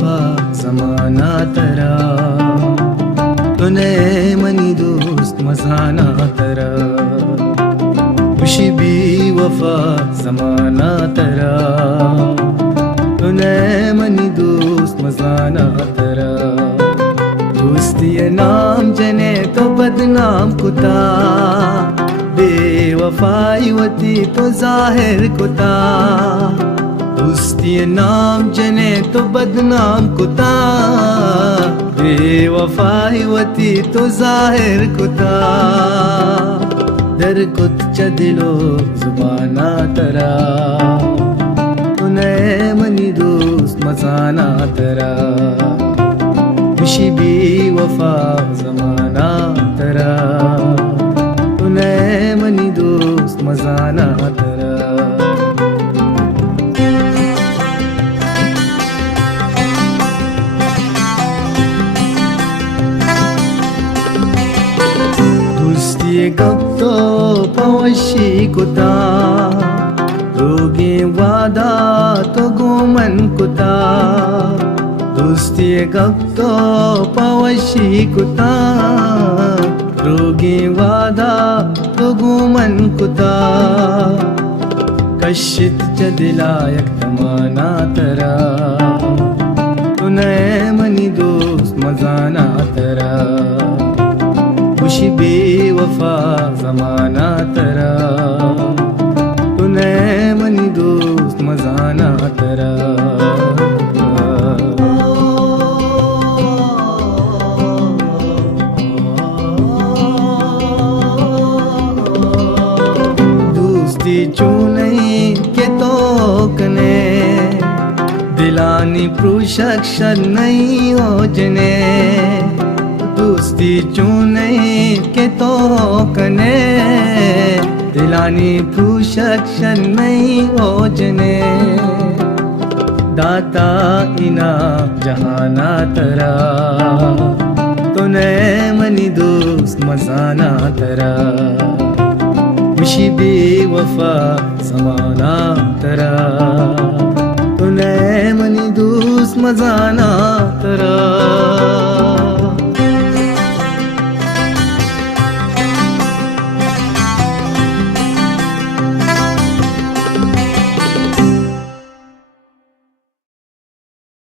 बेवफा जमाना तरा, तूने मनी दोस्त मजाना तरा, खुशी भी वफा जमाना तरा, तूने मनी दोस्त मजाना तरा। दोस्ती नाम जने तो बदनाम कुता, बेवफाई वती तो जाहिर कुता। दोस्ती नाम जने तो बदनाम कुता, बेवफाई वती तो जाहिर कुता। दर कुत चदिलो जुबाना तरा, तूने मनी दोस्त मजाना तरा, खुशी भी वफा जमाना तरा, तूने मनी दोस्त मजाना तरा। दोस्ती गप्तो पवशी कुता, रोगे वादा तो गोमन कुता। दोस्ती गप्तो पवशी कुता, रोगे वादा तो गोमन कुता। कशित चदिलायक तमाना तरा, तूने मनी दोस्त मजाना तरा, खुशी बेवफा जमाना तरा, तूने मनी दोस्त मजाना तरा। दोस्ती चूनई के तो कने, दिलानी प्रुशक्षर नहीं हो जने। दोस्ती चूने के तो कने, दिलानी प्रुशक्षर नहीं हो जने। दाता इना जहाना तरा, तूने मनी दोस्त मजाना तरा, खुशी बेवफा जमाना तरा, तूने मनी दोस्त मजाना तरा।